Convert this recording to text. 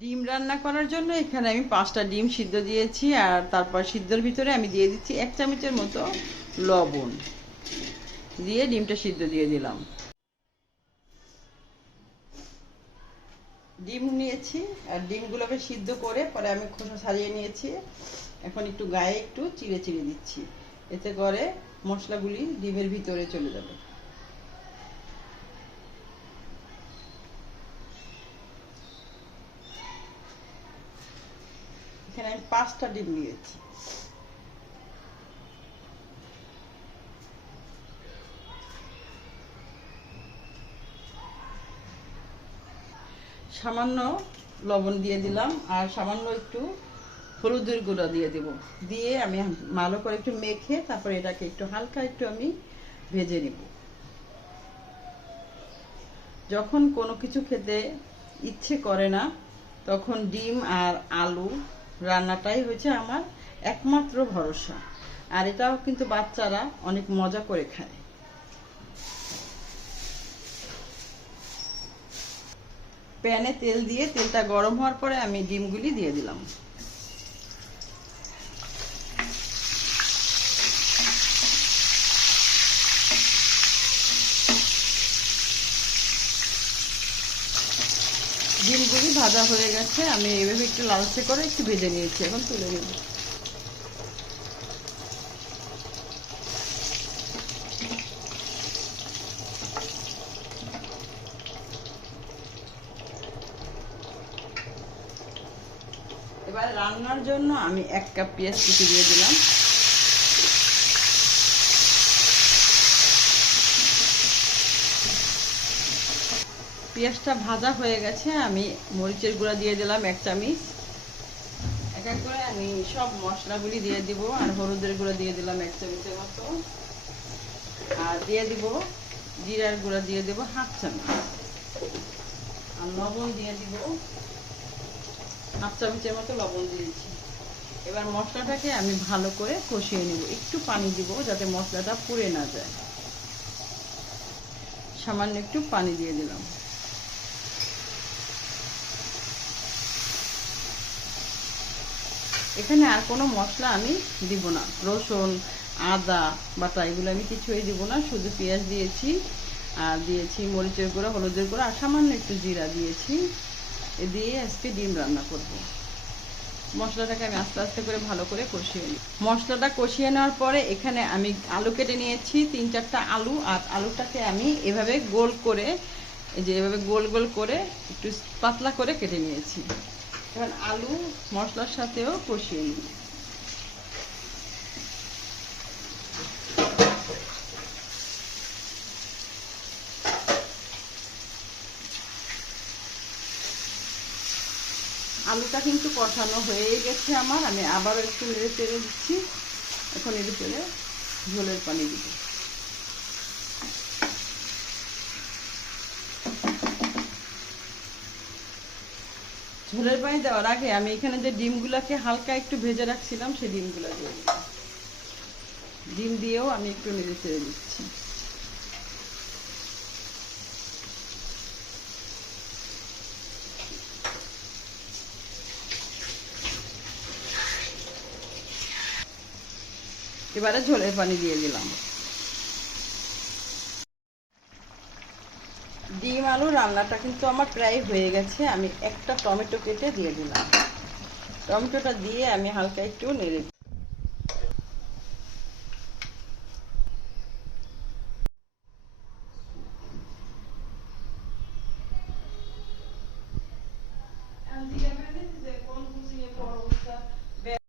ডিম রান্না করার জন্য এখানে আমি পাঁচটা ডিম সিদ্ধ দিয়েছি, আর তারপর সিদ্ধর ভিতরে আমি দিয়ে দিচ্ছি এক চামচের মতো লবণ। দিয়ে ডিমটা সিদ্ধ দিয়ে দিলাম। ডিম নিয়েছি, আর ডিমগুলোকে সিদ্ধ করে পরে আমি খোসা ছাড়িয়ে নিয়েছি। এখন একটু গায়ে একটু চিড়ে চিড়ে দিচ্ছি। এতে করে মশলাগুলি ডিমের ভিতরে চলে যাবে। এখানে আমি পাঁচটা ডিম নিয়েছি। সামান্য লবণ দিয়ে দিলাম আর সামান্য একটু হলুদের গুঁড়ো দিয়ে দেব। দিয়ে আমি ভালো করে একটু মেখে তারপরে এটাকে একটু হালকা একটু আমি ভেজে নিব। যখন কোনো কিছু খেতে ইচ্ছে করে না, তখন ডিম আর আলু রান্নাটাই হচ্ছে আমার একমাত্র ভরসা। আর এটাও কিন্তু বাচ্চারা অনেক মজা করে খায়। প্যানে তেল দিয়ে তেলটা গরম হওয়ার পরে আমি ডিমগুলি দিয়ে দিলাম। ডিমগুলি ভাজা হয়ে গেছে, আমি এভাবে একটু লালচে করে একটু ভেজে নিয়েছি, এখন তুলে নেব। এবার রান্নার জন্য আমি এক কাপ পেঁয়াজ কুচি দিয়ে দিলাম। পেঁয়াজটা ভাজা হয়ে গেছে, আমি মরিচের গুঁড়া দিয়ে দিলাম এক চামচ। এক এক করে আমি সব মশলাগুলি দিয়ে দিব, আর হলুদের গুঁড়া দিয়ে দিলাম এক চামচের মতো। আর দিয়ে দিব জিরার গুঁড়া দিয়ে দেব হাফ চামচ। আর লবণ দিয়ে দিব হাফ চামচের মতো লবণ দিয়েছি। এবার মশলাটাকে আমি ভালো করে কষিয়ে নিব, একটু পানি দিব যাতে মশলাটা পুড়ে না যায়। সামান্য একটু পানি দিয়ে দিলাম। এখানে আর কোনো মশলা আমি দিব না। রসুন, আদা, বাটা, এগুলো আমি কিছুই দিব না। শুধু পেঁয়াজ দিয়েছি, আর দিয়েছি মরিচের গুঁড়া, হলুদের গুঁড়া, আর সামান্য একটু জিরা দিয়েছি। দিয়ে আজকে ডিম রান্না করব। মশলাটাকে আমি আস্তে আস্তে করে ভালো করে কষিয়ে নিই। মশলাটা কষিয়ে নেওয়ার পরে এখানে আমি আলু কেটে নিয়েছি, তিন চারটা আলু, আর আলুটাকে আমি এভাবে গোল করে, এই যে এভাবে গোল গোল করে একটু পাতলা করে কেটে নিয়েছি। এখন আলু, মশলার সাথেও কষিয়ে নিই। আলুটা কিন্তু কষানো হয়ে গেছে আমার। আমি আবার একটু নেড়ে চেড়ে দিচ্ছি। এখন এর উপরে ঝোলের পানি দিব। ঝোলের পানি দেওয়ার আগে আমি এখানে যে ডিমগুলোকে হালকা একটু ভেজে রাখছিলাম, সেই ডিমগুলো দিয়ে ডিম দিয়েও আমি একটু নেড়ে চেড়ে দিচ্ছি। এবারে ঝোলের পানি দিয়ে দিলাম। ডিম আলু রান্নাটা কিন্তু আমার প্রায় হয়ে গেছে। আমি একটা টমেটো কেটে দিয়ে দিলাম। টমেটোটা দিয়ে আমি হালকা একটু নেড়ে